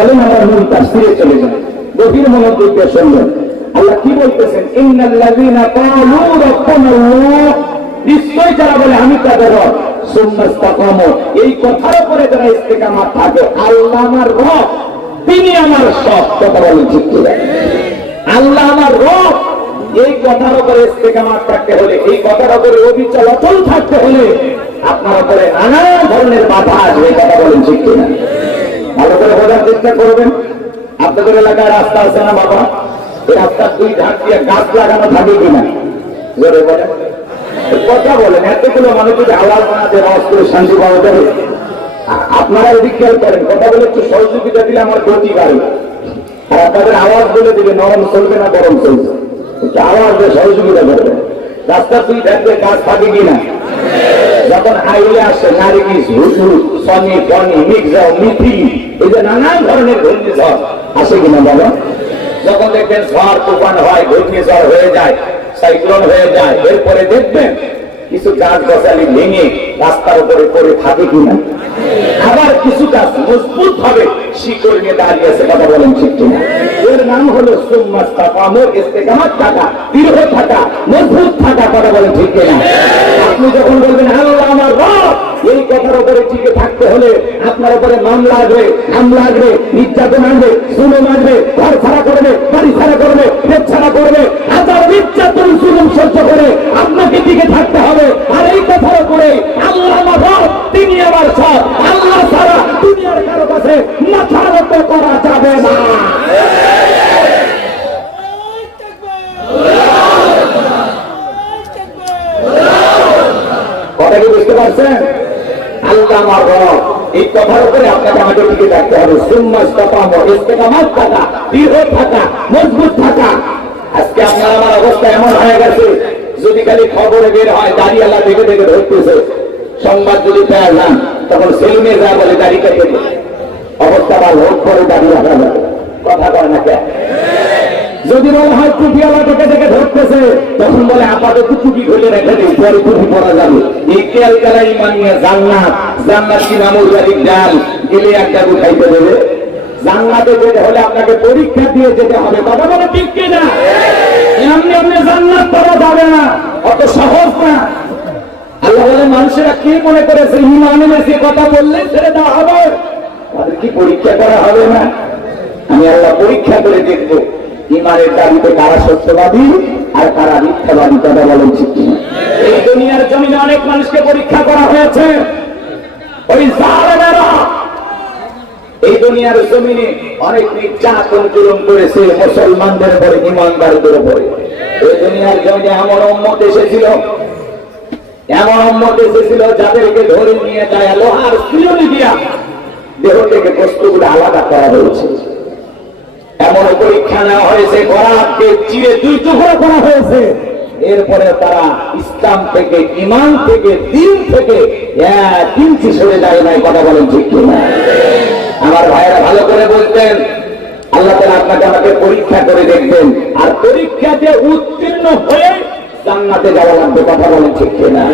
চলেন আমরা মূল তাফসীরে চলে যাই, গভীর মনোযোগ দিয়ে শুনবেন। আল্লাহ কি বলতেছেন? ইন্নাল্লাযীনা ক্বালু রাব্বুনাল্লাহ, নিশ্চয় যারা বলে আমি তাদের রব, সুম্মা ইসতাকামু, এই কথার উপরে যারা ইস্তেকামাত থাকে, আল্লাহ আমার রব, তিনি আমার সব। কথা বলেন ঠিক কিনা? আল্লাহ আমার রব, এই কথার উপরে ইস্তেকামাত থাকতে হলে, এই কথার উপরে অবিচল অচল থাকতে হলে আপনার উপরে নানা ধরনের বাধা আসবে। কথা বলেন ঠিক কিনা? ভালো করে বোঝার চেষ্টা করবেন। আপনাদের এলাকায় রাস্তা আছে না বাবা? এই রাস্তার দুই ধার দিয়ে গাছ লাগানো থাকে কিনা? জোরে বলেন, কথা বলেন। এতগুলো মানুষ যদি আওয়াজ বানাতে আওয়াজ করে শান্তি পাওয়া যাবে? আপনারা এদিক খেয়াল করেন, কথা বলে একটু সহযোগিতা দিলে আমার গতি বাড়ে। আর আপনাদের আওয়াজ বলে দিবে নরম চলবে না গরম চলবে, একটু আওয়াজ দিয়ে সহযোগিতা করবেন। রাস্তার দুই ধার দিয়ে গাছ থাকে কিনা? যখন হাইওয়ে আসে নারিকিস, হুসুর, সনি, ফনি, মিক্সাও, মিথি, এই যে নানান ধরনের ঘূর্ণিঝড় আসে কিনা বলো? যখন দেখবেন ঝড় তুফান হয়, ঘূর্ণিঝড় হয়ে যায়, সাইক্লোন হয়ে যায়, এরপরে দেখবেন কিছু গাছ গাছালি ভেঙে রাস্তার উপরে পড়ে থাকে কিনা? আবার কিছু গাছ মজবুত ভাবে শিকড় নিয়ে দাঁড়িয়েছে। কথা বলেন ঠিক কিনা? এর নাম হলো সুম্মা ইসতাকামু, ইস্তেকামাত থাকা, দৃঢ় থাকা, মজবুত থাকা। কথা বলেন ঠিক কিনা? আপনি যখন বলবেন আল্লাহ আমার রব, এই কথার উপরে টিকে থাকতে হলে আপনার উপরে মামলা আসবে, হামলা আসবে, নির্যাতন আসবে, জুলুম আসবে, ঘর ছাড়া করবে, বাড়ি ছাড়া করবে, পেট ছাড়া করবে, হাজার নির্যাতন জুলুম সহ্য করে আপনাকে টিকে থাকতে হবে। আর এই কথার উপরে আল্লাহ আমার রব, তিনি আমার সব, আল্লাহ ছাড়া দুনিয়ার কারো কাছে মাথা নত করা যাবে না। কথা কি বুঝতে পারছেন? আল্লাহ আমার রব, এই কথার উপরে আপনাকে আমাকে টিকে থাকতে হবে। সুম্মা ইসতাকামু, ইস্তেকামাত থাকা, দৃঢ় থাকা, মজবুত থাকা। আজকে আপনার আমার অবস্থা এমন হয়ে গেছে, যদি খালি খবরে বের হয় দাঁড়িয়ে আল্লাহ দেখে দেখে ধরতেছে, সংবাদ যদি পেয়ে যান তখন সেলুনে যা বলে দাড়ি কেটে দেয়, অবস্থা বা ভোট করে দাঁড়িয়ে রাখা যাবে। কথা কয় না কে? যদি বলা হয় টুপিওয়ালা দেখে দেখে ধরতেছে, তখন বলে আপাতত টুপি খুলে রেখে দিই, পরে টুপি পরা যাবে। এই খেয়াল খেলা ইমান নিয়ে জান্নাত, জান্নাত কি নামুর বাড়ির ডাল গেলে একটা উঠাইতে দেবে? জান্নাতে যেতে হলে আপনাকে পরীক্ষা দিয়ে যেতে হবে। কথা বলে ঠিক কিনা? এমনি এমনি জান্নাত পাওয়া যাবে না, অত সহজ না। আল্লাহ বলে মানুষেরা কি মনে করেছে ইমান এনেছে, কথা বললে ছেড়ে দেওয়া হবে? তাদের কি পরীক্ষা করা হবে না? আমি আল্লাহ পরীক্ষা করে দেখবো ইমানের দাবিতে কারা সত্যবাদী আর কারা মিথ্যাবাদী। কথা বলেন ঠিক কিনা? এই দুনিয়ার জমিনে অনেক মানুষকে পরীক্ষা করা হয়েছে। ওই জালেমেরা এই দুনিয়ার জমিনে অনেক নির্যাতন জুলুম করেছে মুসলমানদের উপরে, ইমানদারদের উপরে। এই দুনিয়ার জমিনে এমন উম্মত এসেছিল, এমন উম্মত এসেছিল যাদেরকে ধরে নিয়ে যায় লোহার শিলনি দিয়া দেহ থেকে বস্তুগুলো আলাদা করা হয়েছে। এমন পরীক্ষা নেওয়া হয়েছে, গলাকে চিরে দুই টুকরা করা হয়েছে। এরপরে তারা ইসলাম থেকে, ইমান থেকে, দিন থেকে এক ইঞ্চি সরে যায় নাই। কথা বলেন ঠিক কিনা? আমার ভাইয়েরা ভালো করে বলতেন, আল্লাহ তাআলা আপনাকে আমাকে পরীক্ষা করে দেখবেন, আর পরীক্ষাতে উত্তীর্ণ হয়ে জান্নাতে যাওয়া লাগবে। কথা বলেন ঠিক কিনা?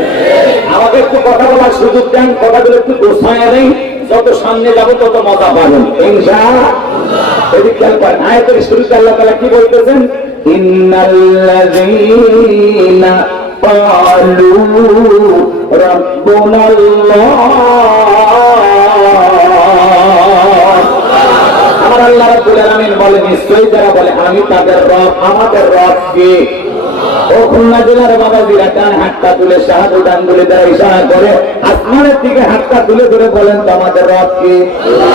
আমাকে একটু কথা বলার সুযোগ দেন, কথাগুলো একটু গোছায়া নেই, যত সামনে যাবো তত মজা পাবেন ইনশাআল্লাহ। এদিক খেয়াল করেন, আয়াতের শুরুতে আল্লাহ তাআলা কি বলতেছেন? ইন্নাল্লাযীনা ক্বালু রাব্বুনাল্লাহ, আমার আল্লাহ রাব্বুল আলামিন বলেন নিশ্চয়ই যারা বলে আমি তাদের রব, আমাদের রব কে? ও খুলনা জেলার বাবাজিরা ডান হাতটা তুলে শাহাদাত আঙ্গুলে দ্বারা ইশারা করে আসমানের দিকে হাতটা তুলে ধরে বলেন তো আমাদের রব কে? আল্লাহ।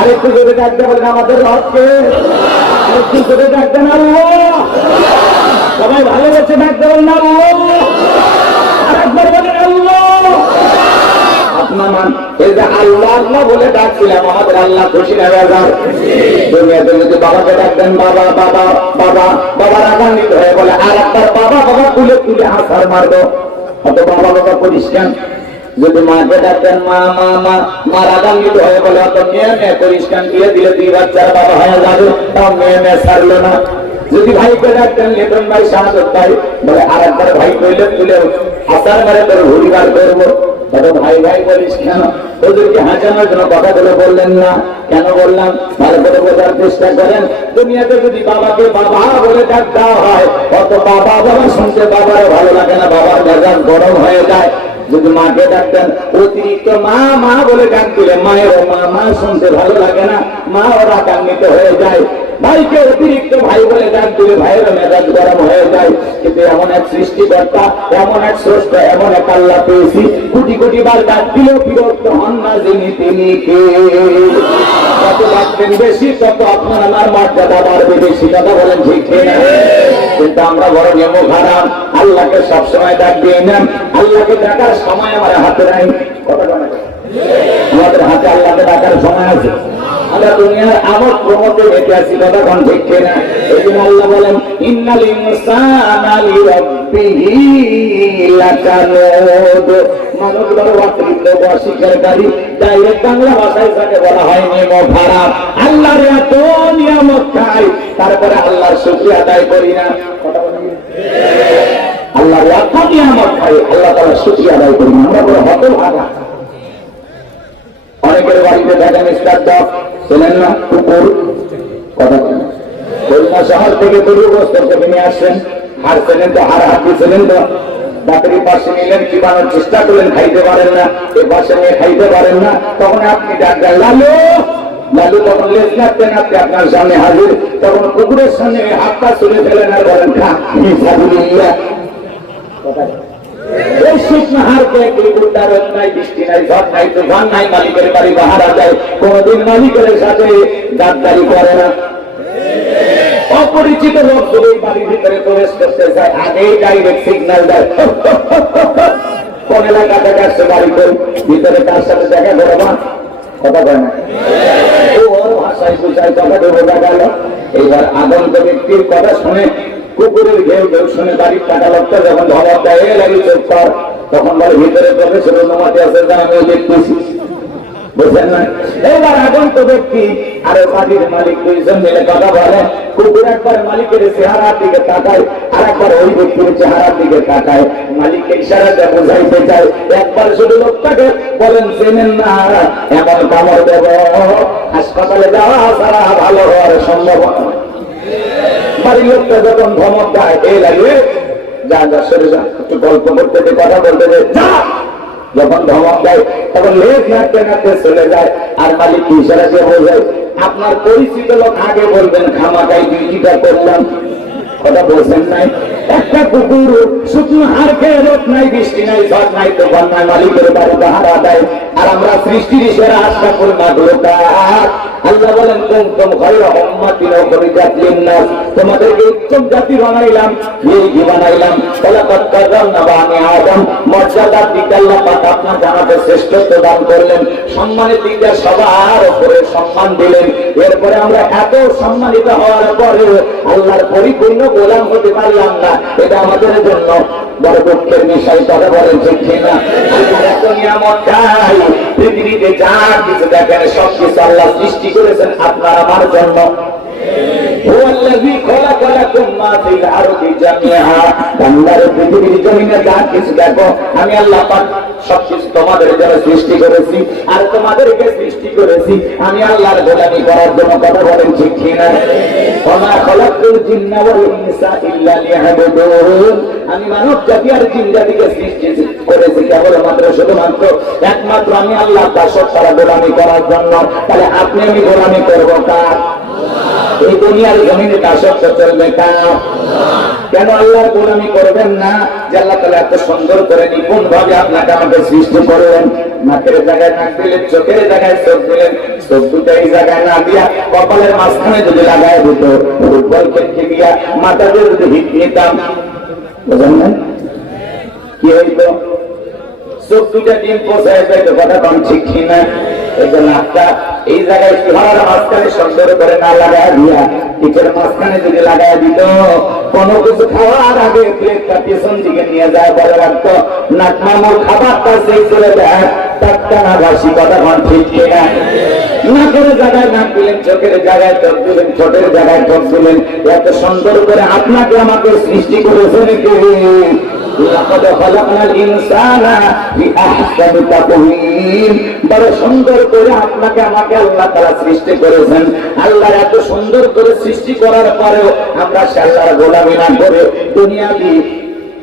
আরেকটু জোরে ডাকতে বলেন আমাদের রব কে? আল্লাহ। আরেকটু জোরে ডাকতেন আল্লাহ। সবাই ভালোবেসে ডাকতে বলেন আল্লাহ। আরেকবার বলেন আল্লাহ। আপনার মান এই যে আল্লাহ আল্লাহ বলে ডাকছিলাম, আমাদের আল্লাহ খুশি না বেজার? দুনিয়াতে যদি বাবাকে ডাকতেন বাবা বাবা বাবা, বাবা রাগান্বিত হয়ে বলে আর একবার বাবা বাবা তুলে তুলে হাসার মারবো, অত বাবা বাবা পরিষ্কার। যদি মাকে ডাকতেন মা মা মা, মা রাগান্বিত হয়ে বলে অত মেয়ে মেয়ে পরিষ্কার দিয়ে দিলে দুই বাচ্চার বাবা হয়ে যাবে, তাও মেয়ে মেয়ে ছাড়লো না। যদি ভাইকে ডাকতেন লেটন ভাই শাহাদত ভাই, বলে আর একবার ভাই কইলে তুলে হাসার মারে তোর ঘুরি বার করবো, কত ভাই ভাই বলিস কেন? ওদেরকে হাঁচানোর জন্য কথাগুলো বললেন না কেন? বললাম ভালো করে বোঝার চেষ্টা করেন। দুনিয়াতে যদি বাবাকে বাবা বলে ডাক দেওয়া হয়, অত বাবা বাবা শুনতে বাবারও ভালো লাগে না, বাবার মেজাজ গরম হয়ে যায়। যদি মাকে ডাকতেন, অতিরিক্ত মা মা বলে ডাক দিলে মায়েরও মা মা শুনতে ভালো লাগে না, মা ওরা রাগান্বিত হয়ে যায়। ভাইকে অতিরিক্ত ভাই বলে ডাক দিলে ভাইয়েরও মেজাজ গরম হয়ে যায়। কিন্তু এমন এক সৃষ্টিকর্তা, এমন এক স্রষ্টা, এমন এক আল্লাহ পেয়েছি, কোটি কোটি বার ডাক দিলেও বিরক্ত হন না যিনি, তিনি কে? যত ডাকবেন বেশি তত আপনার আমার মর্যাদা বাড়বে বেশি। কথা বলেন ঠিক কিনা? কিন্তু আমরা বড় নিয়ম খারাপ, আল্লাহকে সবসময় ডাক দিয়ে নেন। আল্লাহকে ডাকার সময় আমার হাতে নাই। আমাদের হাতে আল্লাহকে ডাকার সময় আছে? আমরা দুনিয়ার আমোদ প্রমোদে বেঁচে আছি। কথা কোন ঠিক কিনা? এই জন্য আল্লাহ বলেন ইন্নাল ইনসানা লিরাব্বিহি লাকানুদ। মানুষ বড় অতিরিক্ত অস্বীকারী। ডাইরেক্ট বাংলা ভাষায় যাকে বলা হয় নিয়ম খারাপ। আল্লাহর এত নিয়ামত খাই, তারপরে আল্লাহর শুকরিয়া আদায় করি না। কথা বলেন আল্লাহর এত নিয়ামত খাই, আল্লাহ তাআলার শুকরিয়া আদায় করি না। আমরা বড় হতভাগা। অনেকের বাড়িতে দেখেন স্টার্টআপ ছিলেন না, কুকুর। কথা বলেন খুলনা শহর থেকে দুর্গস্ত থেকে নিয়ে আসছেন, হারছিলেন তো, হার হাত দিয়েছিলেন তো, বাকরির পাশে নিলেন, চিবানোর চেষ্টা করলেন, খাইতে পারেন না, এ পাশে নিয়ে খাইতে পারেন না, তখন আপনি ডাক্তার লালু লালু, তখন লেজ নাড়তে নাড়তে আপনার সামনে হাজির। তখন কুকুরের সামনে হাতটা তুলে ফেলেন আর বলেন খা। এই শুকনো হারকে কুকুরটা রোদ নাই, বৃষ্টি নাই, ঝড় নাই, তুফান নাই, মালিকের বাড়ি বাহারা যায়, কোনদিন মালিকের সাথে গাদ্দারি করে না। অপরিচিত লোক যদি বাড়ির ভিতরে প্রবেশ করতে চায়, আগেই ডাইরেক্ট সিগন্যাল দেয়। কোন এলাকা থেকে আসছে বাড়ি করে, ভিতরে তার সাথে দেখা করবা। কথা কয় না, ওর ভাষায় বুঝায় কথা বোঝা গেল। এইবার আগন্ত ব্যক্তির কথা শুনে, কুকুরের ঘেউ ঘেউ শুনে বাড়ির টাকা লোকটা যখন ধমক দেয় লাগি চোখ কর, তখন বলে ভিতরে প্রবেশের অনুমতি আছে, যা আমি দেখতেছি। বুঝলেন না? এবার আগন্ত ব্যক্তি আরে বাড়ির মালিক দুইজন মিলে কথা বলে। কুকুর একবার মালিকের চেহারার দিকে তাকায়, আর একবার ওই ব্যক্তির চেহারার দিকে তাকায়। মালিককে ইশারাতে বোঝাইতে চায়। একবার শুধু লোকটাকে বলেন চেনেন না, এমন কামড় দেব হাসপাতালে যাওয়া ছাড়া ভালো হওয়ার সম্ভাবনা। বাড়ির লোকটা যখন ধমক দেয়, এই লাগে যা যা সরে যা, একটু গল্প করতে কথা বলতে যা। যখন ধমক দেয় তখন লেজ নাড়তে নাড়তে চলে যায়, আর মালিক ইশারা দিয়ে বোঝায়। আপনার পরিচিত লোক আগে বলবেন খামাকাই ডিউটিটা করলাম। কথা বলছেন নাই? একটা কুকুর শুকনো হার খেয়ে রোদ নাই, বৃষ্টি নাই, ঝড় নাই, তুফান নাই, মালিকের বাড়ি পাহারা দেয়। আর আমরা সৃষ্টির সেরা আশরাফুল মাখলুকাত। আল্লাহ বলেন কুনতুম খায়রা উম্মাতিন উখরিজাত লিন-নাস, তোমাদেরকে উত্তম জাতি বানাইলাম, বিবি বানাইলাম। ওয়ালাকাদ কাররামনা বানি আদম, মর্যাদার দিকে আল্লাহ পাক আপনাকে আমাকে শ্রেষ্ঠত্ব দান করলেন, সম্মানের দিকে সবার উপরে সম্মান দিলেন। এরপরে আমরা এত সম্মানিত হওয়ার পরে আল্লাহর পরিপূর্ণ গোলাম হতে পারলাম না, এটা আমাদের জন্য বড় দুঃখের বিষয়। কথা বলেন ঠিক না? এত নিয়ামত চাই, পৃথিবীতে যা কিছু দেখেন সবকিছু আল্লাহ সৃষ্টি করেছেন আপনার আমার জন্য। পৃথিবীর জমিনে যা কিছু দেখো, আমি আল্লাহ পাক সবকিছু তোমাদের জন্য সৃষ্টি করেছি, আর তোমাদেরকে সৃষ্টি করেছি আমি আল্লাহর গোলামি করার জন্য। কথা বলেন ঠিক কিনা? আমি মানব জাতি আর জিন জাতিকে সৃষ্টি করেছি কেবলমাত্র শুধুমাত্র একমাত্র আমি আল্লাহ দাসত্ব ছাড়া গোলামি করার জন্য। তাহলে আপনি আমি গোলামি করবো কার? এই দুনিয়ার জমিনে দাসত্ব চলবে কার? কেন আল্লাহর গোলামি করবেন না? যে আল্লাহ তাআলা এত সুন্দর করে নিপুণ ভাবে আপনাকে আমাকে সৃষ্টি করলেন। নাকের জায়গায় নাক দিলেন, চোখের জায়গায় চোখ দিলেন, চোখ দুটো এই জায়গায় না দিয়া কপালের মাঝখানে যদি লাগায় দিত, ফুটবল খেলতে গিয়া মাথাতে যদি হিট নিতাম, বুঝলেন না কি হইতো? চোখ দুটা ডিম পোষায় যাইতো। কথা কম ঠিক কিনা? এই যে নাকটা এই জায়গায় চেহারার মাঝখানে সুন্দর করে না লাগায় দিয়া পিঠের মাঝখানে যদি লাগাই দিত, কোনো কিছু খাওয়ার আগে প্লেটটা পেছন দিকে নিয়ে যায়, বলে রাখতো নাক মামুর খাবারটা সেই চলে দেয় টাটকা না বাসি। কথা কম ঠিক কিনা? নাকের জায়গায় নাক দিলেন, চোখের জায়গায় চোখ দিলেন, ঠোঁটের জায়গায় ঠোঁট দিলেন। এত সুন্দর করে আপনাকে আমাকে সৃষ্টি করেছেন কে? লাকাদ খালাকনাল ইনসানা বিআহসানি তাকওয়িম। বড় সুন্দর করে আপনাকে আমাকে আল্লাহ তাআলা সৃষ্টি করেছেন। আল্লাহ এত সুন্দর করে সৃষ্টি করার পরেও আমরা আল্লাহর গোলামি না করে দুনিয়াবি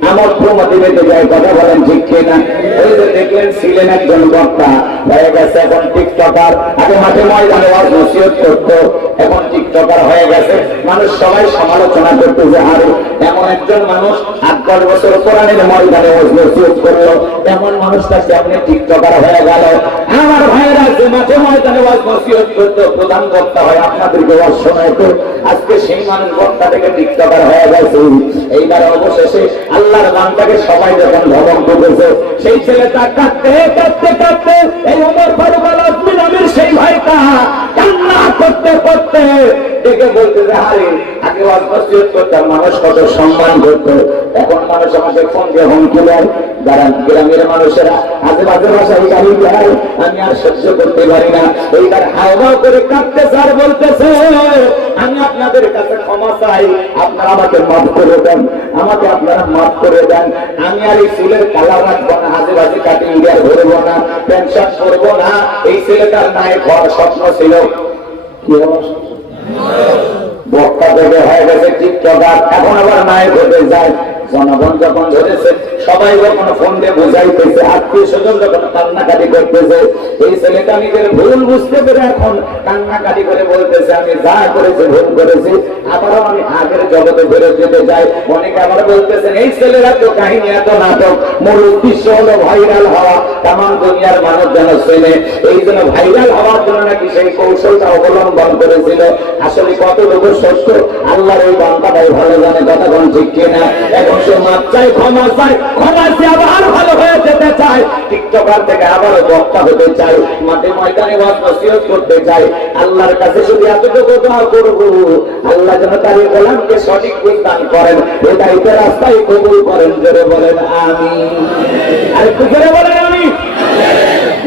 আমার প্রমাদি বেঁধে যায়। কথা বলেন ঠিক কিনা? ওই যে দেখলেন ছিলেন একজন বক্তা, হয়ে গেছে এখন টিকটকার। আগে মাঠে ময়দানে ওয়াজ নসিহত করতো, এখন টিকটকার হয়ে গেছে। মানুষ সবাই সমালোচনা করতে যে আরে এমন একজন মানুষ 8-10 বছর কোরআনের ময়দানে ওয়াজ নসিহত করলো, এমন মানুষটাকে আপনি টিকটকার হয়ে গেল। আমার ভাইয়েরা যে মাঠে ময়দানে ওয়াজ নসিহত করতো, প্রধান বক্তা হয় আপনাদেরকে ওয়াজ শোনাইতো, আজকে সেই মানুষ বক্তা থেকে টিকটকার হয়ে গেছে। এইবার অবশেষে আল্লাহর বান্দাকে সবাই যখন ধমক দিতেছে, সেই ছেলেটা কাঁদতে কাঁদতে কাঁদতে এই ওমর ফারুক আল আজমি নামের সেই ভাইটা কান্না করতে করতে ডেকে বলতেছে, আরে আগে ওয়াজ নসিহত করতাম, মানুষ কত সম্মান করতো, এখন মানুষ আমাকে ফোন দিয়ে হুমকি দেয়। যারা গ্রামের মানুষেরা আশেপাশে বাসায় গাড়ি যায়, আমি আর সহ্য করতে পারি না। এইবার হাওয়া করে কাঁদতেছে আর বলতেছে, আমি আপনাদের কাছে ক্ষমা চাই, আপনারা আমাকে মাফ করে দেন, আমাকে আপনারা মাফ করে দেন। আমি আর এই চুলের কালার রাখবো না, আজেবাজে কাটিং দিয়ে ধরবো না, পেনশন করবো না। এই ছেলেটার নায়ক হওয়ার স্বপ্ন ছিল। কি বক্তা থেকে হয়ে গেছে টিকটকার, এখন আবার নায়ক হতে যায়। জনগণ যখন ধরেছে, সবাই যখন ফোন দিয়ে বোঝাইতেছে, আত্মীয় স্বজন যখন কান্নাকাটি করতেছে, এই ছেলেটা নিজের ভুল বুঝতে পেরে এখন কান্নাকাটি করে বলতেছে, আমি যা করেছি ভুল করেছি, আবারও আমি আগের জগতে ফেরত যেতে চাই। অনেকে আবার বলতেছেন এই ছেলেরা তো কাহিনী, এত নাটক, মূল উদ্দেশ্য হলো ভাইরাল হওয়া, তামাম দুনিয়ার মানুষ যেন চেনে। এই জন্য ভাইরাল হওয়ার জন্য নাকি সেই কৌশলটা অবলম্বন করেছিল। আসলে কতটুকু সত্য আল্লাহর এই বান্দাটাই ভালো জানে। কথা কোন ঠিক কিনা? এখন সে মাপ চাই, ক্ষমা চাই, ক্ষমা চেয়ে আবার ভালো হয়ে যেতে চায়, টিকটকার থেকে আবারও বক্তা হতে চাই, মাঠে ময়দানে ওয়াজ নসিহত করতে চাই। আল্লাহর কাছে শুধু এতটুকু দোয়া করব, আল্লাহ যেন তার এই গোলামকে সঠিক দান করেন, হেদায়েতের রাস্তায় কবুল করেন। জোরে বলেন আমিন। আর একটু জোরে বলেন আমিন।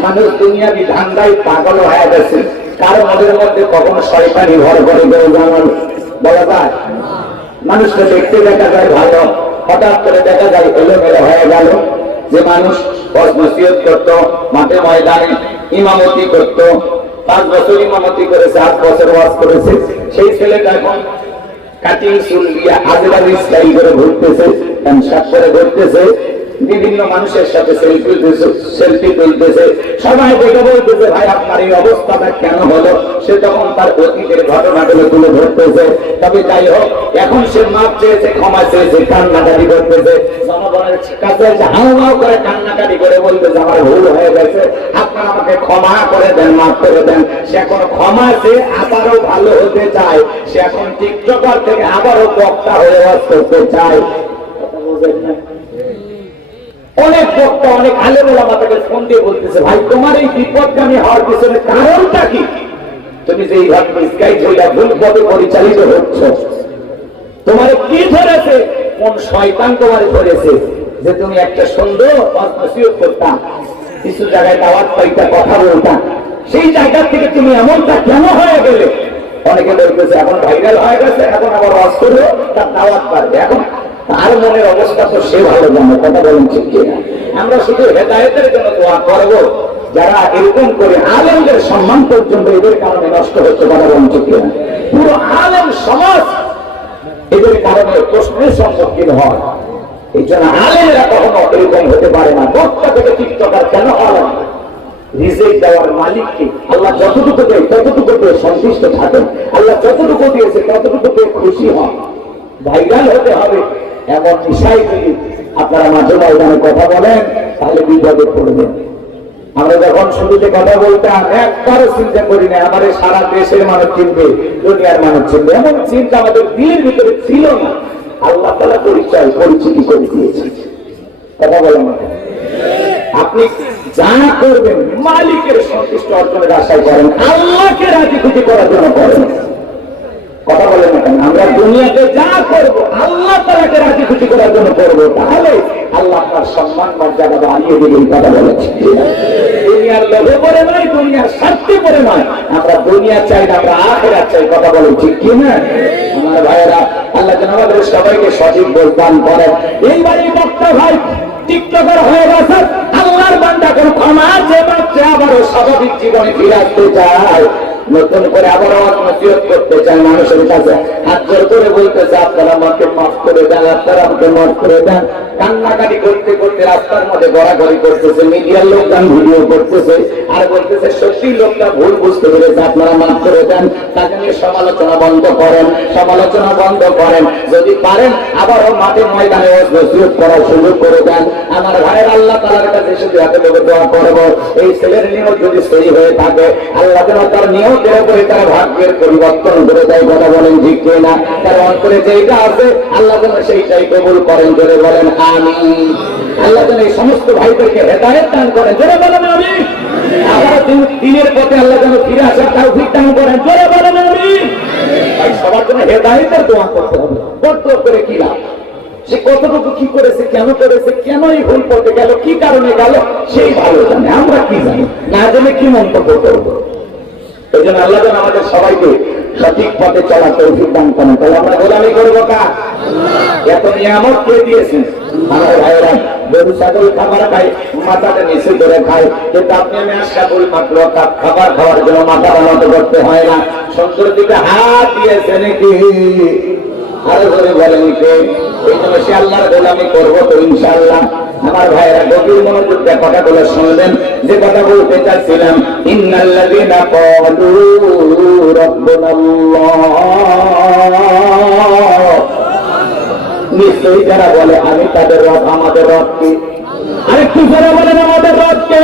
মানুষ দুনিয়াবি ধান্দায় পাগল হয়ে গেছে। কার মনের মধ্যে কখনো শয়তানি ভর করে কেউ জানাল বলা যায়? মানুষকে দেখতে দেখা যায় ভালো, হঠাৎ করে দেখা যায় এলোমেলো হয়ে গেল। যে মানুষ ওয়াজ নসিহত করতো, মাঠে ময়দানে ইমামতি করতো, 5 বছর ইমামতি করেছে, 8 বছর ওয়াজ করেছে, সেই ছেলেটা এখন কাটিং চুল দিয়ে আজেবাজে স্টাইল করে ঘুরতেছে, হ্যান্ডশাক করে ঘুরতেছে, বিভিন্ন মানুষের সাথে সেলফি তুলতেছে। সবাই দেখে বলতেছে, ভাই আপনার এই অবস্থাটা কেন হলো? সে তখন তার অতীতের ঘটনাগুলো তুলে ধরতেছে। তবে যাই হোক, এখন সে মাপ চেয়েছে, ক্ষমা চেয়েছে, কান্নাকাটি করতেছে, জনগণের কাছে হাওয়া করে কান্নাকাটি করে বলতেছে, আমার ভুল হয়ে গেছে, আপনারা আমাকে ক্ষমা করে দেন, মাফ করে দেন। সে এখন ক্ষমা চেয়ে আবারও ভালো হতে চায়, সে এখন টিকটকার থেকে আবারও বক্তা হয়ে ওয়াজ করতে চায়। কথা বুঝেন না? অনেক বক্তা, অনেক আলেম ওলামা তাকে ফোন দিয়ে বলতেছে, ভাই তোমার এই বিপদগামী হওয়ার পিছনে কারণটা কি? তুমি যে এইভাবে মিসগাইড হইয়া ভুল পথে পরিচালিত হচ্ছ, তোমার কি ধরেছে? কোন শয়তান তোমার ধরেছে যে তুমি একটা সুন্দর ওয়াজ নসিহত করতা, কিছু জায়গায় দাওয়াত পাইতা, কথা বলতা, সেই জায়গা থেকে তুমি এমনটা কেন হয়ে গেলে? অনেকে বলতেছে এখন ভাইরাল হয়ে গেছে, এখন আবার ওয়াজ করবে, তার দাওয়াত পারবে। এখন তার মনের অবস্থা তো সে ভালো জানে। কথা বলেন ঠিক কিনা? আমরা শুধু হেদায়েতের জন্য দোয়া করব। যারা এরকম করে আলেমদের সম্মান পর্যন্ত এদের কারণে নষ্ট হচ্ছে, কথা বলেন ঠিক কিনা? পুরো আলেম সমাজ এদের কারণে প্রশ্নের সম্মুখীন হয়। এই জন্য আলেমেরা কখনো এরকম হতে পারে না। বক্তা থেকে টিকটকার কেন হয়? রিজিক দেওয়ার মালিককে আল্লাহ যতটুকু দেয় ততটুকু পেয়ে সন্তুষ্ট থাকেন। আল্লাহ যতটুকু দিয়েছে ততটুকু পেয়ে খুশি হন। ভাইরাল হতে হবে এমন বিষয় যদি আপনারা মাঝে ময়দানে কথা বলেন, তাহলে বিপদে পড়বেন। আমরা যখন শুরুতে কথা বলতাম, একবারও চিন্তা করি না আমার সারা দেশের মানুষ চিনবে, দুনিয়ার মানুষ চিনবে, এমন চিন্তা আমাদের দিনের ভিতরে ছিল না। আল্লাহ তাআলা পরিচিতি করে দিয়েছে। কথা বলেন না? আপনি যা করবেন মালিকের সন্তুষ্ট অর্জনের আশায় করেন, আল্লাহকে রাজি খুশি করার জন্য করেন। কথা বলেন না কেন? আমরা দুনিয়াতে যা করবো আল্লাহ তাআলাকে রাজি খুশি করার জন্য করবো, তাহলে আল্লাহ তার সম্মান মর্যাদা বাড়িয়ে দেবে। কথা বলেছি, দুনিয়ার লোভে পড়ে নয়, দুনিয়ার স্বার্থে পড়ে নয়। আমরা দুনিয়া চাই না, আমরা আখিরাত চাই। কথা বলেন ঠিক কিনা? আমার ভাইয়েরা, আল্লাহ যেন আমাদের সবাইকে সঠিক বোঝ দান করেন। এইবারই বক্তা ভাই টিকটকার হয়ে গেছে, আল্লাহর বান্দা কোন ক্ষমা যে মাত্রে আবারও স্বাভাবিক জীবনে ফিরে আসতে চায়, নতুন করে আবার নসিহত করতে চায়, মানুষের কাছে হাত জোর করে বলতেছে আপনারা আমাকে মাফ করে দেন, আপনারা আমাকে মাফ করে দেন। কান্নাকাটি করতে করতে রাস্তার মধ্যে গড়াগড়ি করতেছে, মিডিয়ার লোকজন ভিডিও করতেছে আর বলতেছে সত্যি লোকটা ভুল বুঝতে পেরেছে, আপনারা মাফ করে দেন। তাকে নিয়ে সমালোচনা বন্ধ করেন, সমালোচনা বন্ধ করেন। যদি পারেন আবারও মাঠে ময়দানে নসিহত করার সুযোগ করে দেন। আমার ভাইয়ের আল্লাহ তাআলার কাছে শুধু হাতে লোকে দোয়া করবো, এই ছেলের নিয়ত যদি সহি হয়ে থাকে আল্লাহ যেন তার নিয়তের উপরে তার ভাগ্যের পরিবর্তন করে দেয়। কথা বলেন ঠিক কিনা? তার অন্তরে যেটা আছে আল্লাহ যেন সেইটাই কবুল করেন, জোরে বলেন আমিন। আল্লাহ যেন এই সমস্ত ভাইদেরকে হেদায়েত দান করেন, জোরে বলেন আমিন। আবার দিনের পথে আল্লাহ যেন ফিরে আসার তৌফিক দান করেন, জোরে বলেন আমিন। তাই সবার জন্য হেদায়েতের দোয়া করতে হবে। বড় করে কি লাভ? সে কতটুকু কি করেছে, কেন করেছে, কেন এই ভুল করতে গেল, কি কারণে গেল, সেই ভালো জানে, আমরা কি জানি? না জেনে কি মন্তব্য করবো? এই জন্য আল্লাহ যেন আমাদের সবাইকে সঠিক পথে চলা তৌফিক দান করেন। তাহলে আমরা গোলামি করবো কার? এত নিয়ামত কে দিয়েছেন? আমার ভাইয়েরা গরু ছাগল খাবার খায়, মাথাটা নিচে ধরে খায়, কিন্তু আপনি আমি ছাগল মাত্র খাবার খাওয়ার জন্য মাথা বানাতে করতে হয় না, সুন্দর দিকে হাত দিয়েছেন কি? আরো ধরে বলেন কে? এই জন্য সে আল্লাহর গোলামি করবো তো ইনশাআল্লাহ। আমার ভাইয়েরা গভীর মনোযোগ দিয়ে কথাগুলো শুনবেন। যে কথা বলতে চাচ্ছিলাম, ইন্নাল্লাযীনা ক্বালু রাব্বুনাল্লাহ, নিশ্চয়ই যারা বলে আমি তাদের রব, আমাদের রব কি? আরেকটু যারা বলেন আমাদের রব কে?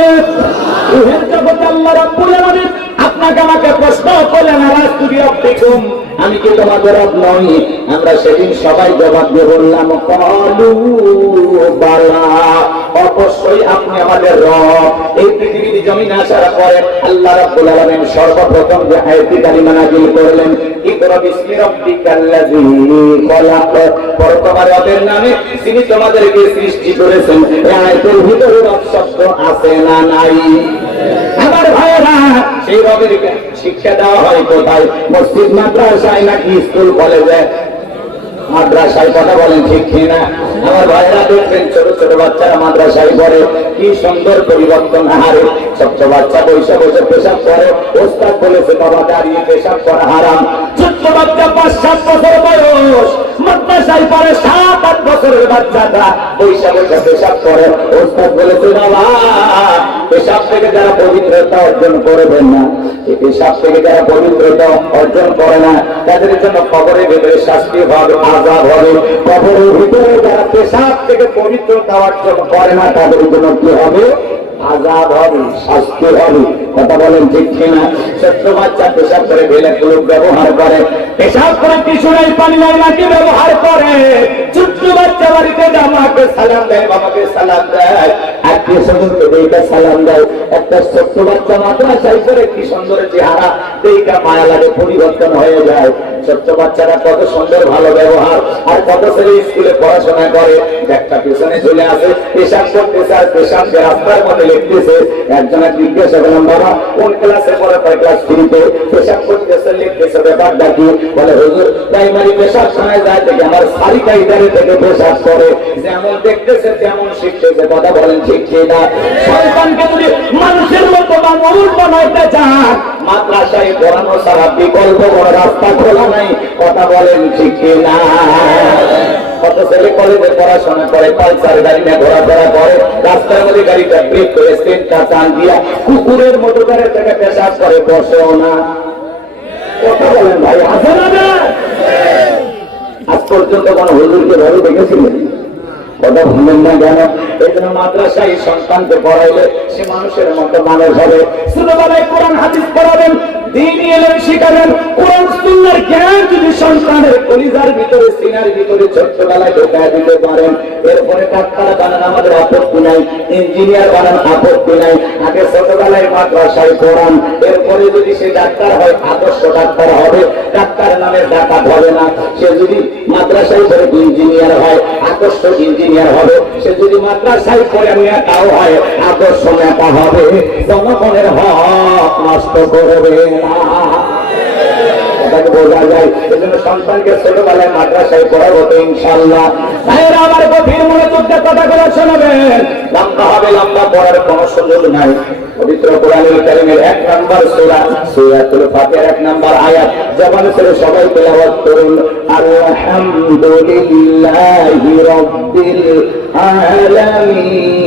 ইহের জগতে আল্লাহ রাব্বুল আলামিন আপনাকে আমাকে প্রশ্ন করলেন, আলাস্তু বিরাব্বিকুম, আমি কি তোমাদের রব নই? আমরা সেদিন সবাই জবাব দিয়ে বললাম ক্বালু বালা, অবশ্যই আপনি আমাদের রব। এই পৃথিবীর জমিনে আসার পরে আল্লাহ রাব্বুল আলামিন সর্বপ্রথম যে আয়াতি কারিমা নাযিল করলেন, ইকরা বিসমি রাব্বিকাল্লাযী খলাক, তোমার রবের নামে যিনি তোমাদেরকে সৃষ্টি করেছেন। এই আয়াতের ভিতরে রব শব্দ আছে না নাই? আমার ভাইয়েরা, সেই রবের শিক্ষা দেওয়া হয় কোথায়? মসজিদ, মাদ্রাসায় নাকি স্কুল কলেজে? মাদ্রাসায়। কথা বলেন ঠিক কিনা? আমার ভাইরা দেখবেন ছোট ছোট বাচ্চারা মাদ্রাসায় পড়ে, কি সুন্দর পরিবর্তন। হারে ছোট্ট বাচ্চা বসে বসে পেশাব করে, ওস্তাদ বলেছে বাবা দাঁড়িয়ে পেশাব করা হারাম। ছোট্ট বাচ্চা 5-7 বছর বয়স, মাদ্রাসায় পড়ে 7-8 বছরের বাচ্চাটা বসে বসে পেশাব করে, ওস্তাদ বলেছে বাবা পেশাব থেকে যারা পবিত্রতা অর্জন করবেন না, এই পেশাব থেকে যারা পবিত্রতা অর্জন করে না তাদের জন্য কবরের ভিতরে শাস্তি হবে, আযাব হবে। কবরের ভিতরে যারা পেশাব থেকে পবিত্রতা অর্জন করে না তাদের জন্য কি হবে? আযাব হবে, শাস্তি হবে। কথা বলেন ঠিক কিনা? ছোট্ট বাচ্চা পেশাব করে ভেলাগুলো ব্যবহার করে, পেশাব করে কিছু নাই পানি নাই নাকি ব্যবহার করে। ছোট্ট বাচ্চা বাড়িতে জামাকে সালাম দেয়, বাবাকে সালাম দেয়, আত্মীয় স্বজনকে দেখে সালাম দেয়। একটা ছোট্ট বাচ্চা মাদ্রাসায় করে কি সুন্দর চেহারা, দেখে মায়া লাগে, পরিবর্তন হয়ে যায়। ছোট্ট বাচ্চারা কত সুন্দর ভালো ব্যবহার, আর কত ছেলে স্কুলে পড়াশোনা করে, একটা পেছনে চলে আসে পেশাব করতেছে আর পেশাবকে রাস্তার মধ্যে লিখতেছে। একজনের জিজ্ঞাসা করলাম বাবা কোন ক্লাসে পড়ে? ক্লাস 3-তে। পেশাব করতেছে, লিখতেছে, ব্যাপারটা কি? বলে হুজুর প্রাইমারি পেশাব শোনা যায় থেকে আমার সারিকা ইদারে থেকে পেশাব করে, যেমন দেখতেছে তেমন শিখতেছে। কথা বলেন ঠিক কিনা? সন্তানকে যদি মানুষের মতো মানুষ বানাইতে চান, মাদ্রাসায় পড়ানো ছাড়া বিকল্প কোনো রাস্তা খোলা নাই। কথা বলেন ঠিক কিনা? কত ছেলে কলেজে পড়াশোনা করে, পালসার গাড়ি নিয়ে ঘোরাফেরা করে, রাস্তার মধ্যে গাড়িটা ব্রেক করে সেন্টার টান দিয়া কুকুরের মতো করে থেকে পেশাব করে, বসেও না। কথা বলেন ভাই, আছে না? আজ পর্যন্ত কোন হুজুরকে ভাবে দেখেছিলেন? কথা ভুলেন না কেন? এই জন্য মাদ্রাসায় সন্তানকে পড়াইলে সে মানুষের মতো মানুষ হবে। ছোটবেলায় কোরআন হাদিস পড়াবেন, দ্বীনি ইলম শিখাবেন, কোরআন সুন্নাহর জ্ঞান যদি সন্তানের কলিজার ভিতরে, সিনার ভিতরে ছোটবেলায় ঢোকায় দিতে পারেন, এরপরে ডাক্তার বানান আমাদের আপত্তি নাই, ইঞ্জিনিয়ার বানান আপত্তি নাই। আগে ছোটবেলায় মাদ্রাসায় পড়ান, এরপরে যদি সে ডাক্তার হয় আদর্শ ডাক্তার হবে, ডাক্তার নামে ডাকাত হবে না। সে যদি মাদ্রাসায় পড়ে ইঞ্জিনিয়ার হয় আদর্শ ইঞ্জিনিয়ার হবে, সে যদি মাদ্রাসায় পড়ে নেতাও হয় আদর্শ নেতা হবে। জনগণের হক নষ্ট করবে না। কথাকে বোঝা যায়। এজন্য সন্তানকে ছোটবেলায় মাদ্রাসায় পড়াবো তো ইনশাআল্লাহ। ভাইয়েরা আমার গভীর মনোযোগ দিয়ে কথাগুলো শোনাবেন। লম্বা হবে, লম্বা পড়ার কোনো সুযোগ নাই। পবিত্র কোরআনুল কারীমের 1 নম্বর সূরা সূরাতুল ফাতিহার 1 নম্বর আয়াত জবান ছেড়ে সবাই তেলাওয়াত করুন। আলহামদুলিল্লাহি রাব্বিল আলামিন।